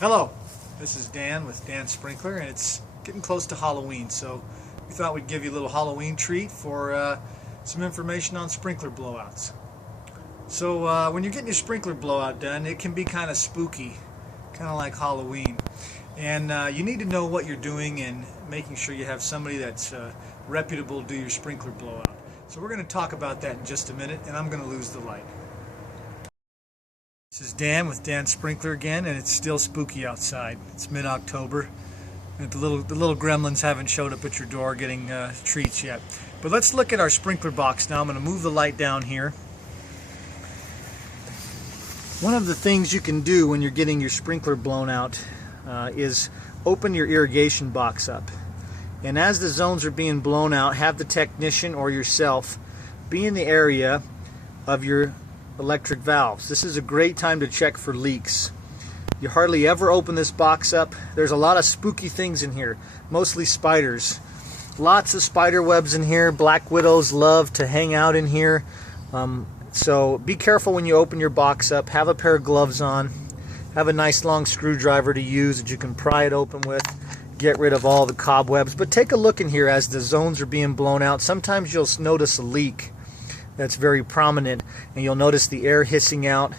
Hello, this is Dan with Dan Sprinkler, and it's getting close to Halloween, so we thought we'd give you a little Halloween treat for some information on sprinkler blowouts. So when you're getting your sprinkler blowout done, it can be kind of spooky, kind of like Halloween, and you need to know what you're doing and making sure you have somebody that's reputable to do your sprinkler blowout. So we're going to talk about that in just a minute, and I'm going to lose the light. This is Dan with Dan Sprinkler again, and it's still spooky outside. It's mid-October, and the little gremlins haven't showed up at your door getting treats yet. But let's look at our sprinkler box now. I'm going to move the light down here. One of the things you can do when you're getting your sprinkler blown out is open your irrigation box up. And as the zones are being blown out, have the technician or yourself be in the area of your electric valves. This is a great time to check for leaks. You hardly ever open this box up. There's a lot of spooky things in here, mostly spiders. Lots of spider webs in here. Black widows love to hang out in here. So be careful when you open your box up. Have a pair of gloves on. Have a nice long screwdriver to use that you can pry it open with. Get rid of all the cobwebs. But take a look in here as the zones are being blown out. Sometimes you'll notice a leak that's very prominent, and you'll notice the air hissing out.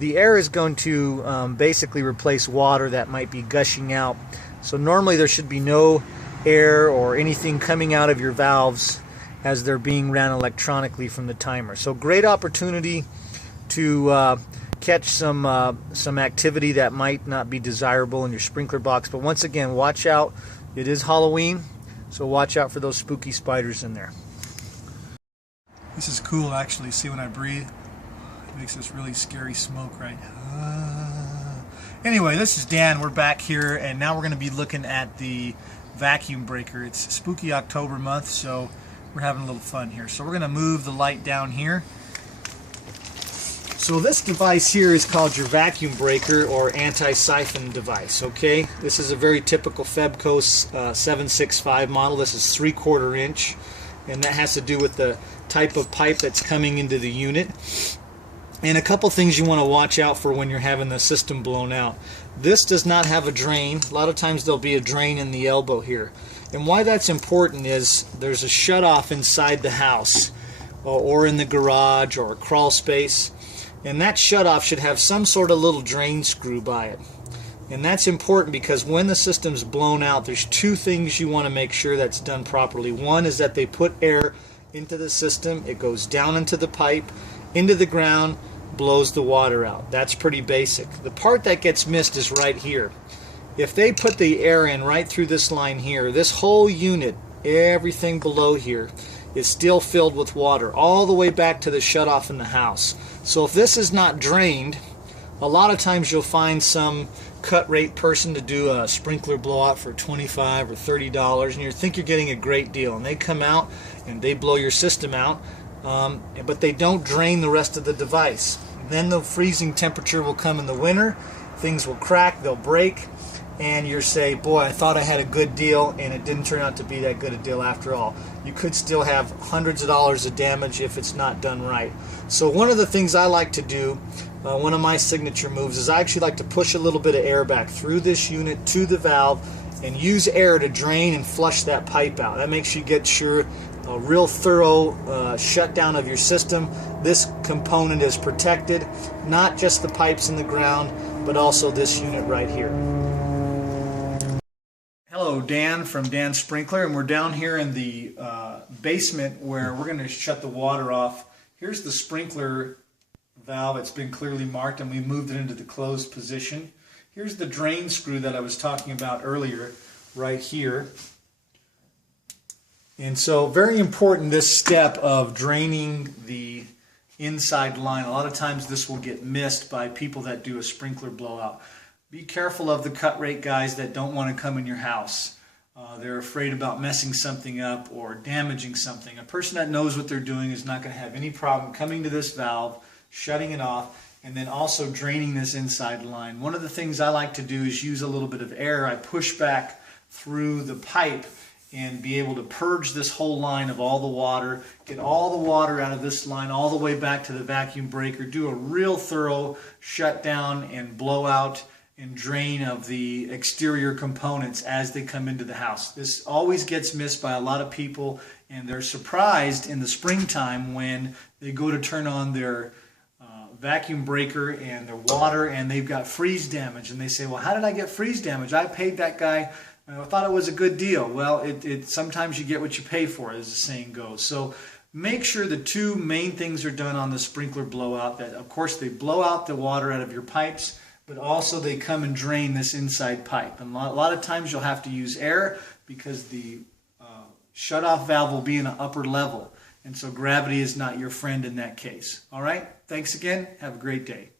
The air is going to basically replace water that might be gushing out. So normally there should be no air or anything coming out of your valves as they're being ran electronically from the timer. So great opportunity to catch some activity that might not be desirable in your sprinkler box. But once again, watch out. It is Halloween, so watch out for those spooky spiders in there. This is cool, actually. See, when I breathe, it makes this really scary smoke, right? Anyway, this is Dan. We're back here, and now we're going to be looking at the vacuum breaker. It's spooky October month, so we're having a little fun here. So we're going to move the light down here. So this device here is called your vacuum breaker or anti-siphon device, okay? This is a very typical Febco 765 model. This is 3/4 inch, and that has to do with the type of pipe that's coming into the unit. And a couple things you want to watch out for when you're having the system blown out. This does not have a drain. A lot of times there'll be a drain in the elbow here. And why that's important is there's a shutoff inside the house or in the garage or a crawl space. And that shutoff should have some sort of little drain screw by it. And that's important because when the system's blown out, there's two things you want to make sure that's done properly. One is that they put air into the system, it goes down into the pipe, into the ground, blows the water out. That's pretty basic. The part that gets missed is right here. If they put the air in right through this line here, this whole unit, everything below here, is still filled with water all the way back to the shutoff in the house. So if this is not drained, a lot of times you'll find some cut rate person to do a sprinkler blowout for $25 or $30, and you think you're getting a great deal, and they come out and they blow your system out, but they don't drain the rest of the device. Then the freezing temperature will come in the winter, things will crack, they'll break, and you'll say, boy, I thought I had a good deal, and it didn't turn out to be that good a deal after all. You could still have hundreds of dollars of damage if it's not done right. So one of the things I like to do, one of my signature moves, is I actually like to push a little bit of air back through this unit to the valve and use air to drain and flush that pipe out. That makes you get sure a real thorough shutdown of your system. This component is protected, not just the pipes in the ground, but also this unit right here. Hello, Dan from Dan Sprinkler, and we're down here in the basement where we're going to shut the water off. Here's the sprinkler valve. It's been clearly marked, and we moved it into the closed position. Here's the drain screw that I was talking about earlier, right here. And so very important, this step of draining the inside line. A lot of times this will get missed by people that do a sprinkler blowout. Be careful of the cut rate guys that don't want to come in your house. They're afraid about messing something up or damaging something. A person that knows what they're doing is not going to have any problem coming to this valve, shutting it off, and then also draining this inside line. One of the things I like to do is use a little bit of air. I push back through the pipe and be able to purge this whole line of all the water, get all the water out of this line all the way back to the vacuum breaker, do a real thorough shutdown and blowout and drain of the exterior components as they come into the house. This always gets missed by a lot of people, and they're surprised in the springtime when they go to turn on their vacuum breaker and their water and they've got freeze damage, and they say, well, how did I get freeze damage? I paid that guy, I thought it was a good deal. Well, sometimes you get what you pay for, as the saying goes. So make sure the two main things are done on the sprinkler blowout. That, of course, they blow out the water out of your pipes, but also they come and drain this inside pipe. And a lot of times you'll have to use air because the shut-off valve will be in an upper level. And so gravity is not your friend in that case. All right? Thanks again. Have a great day.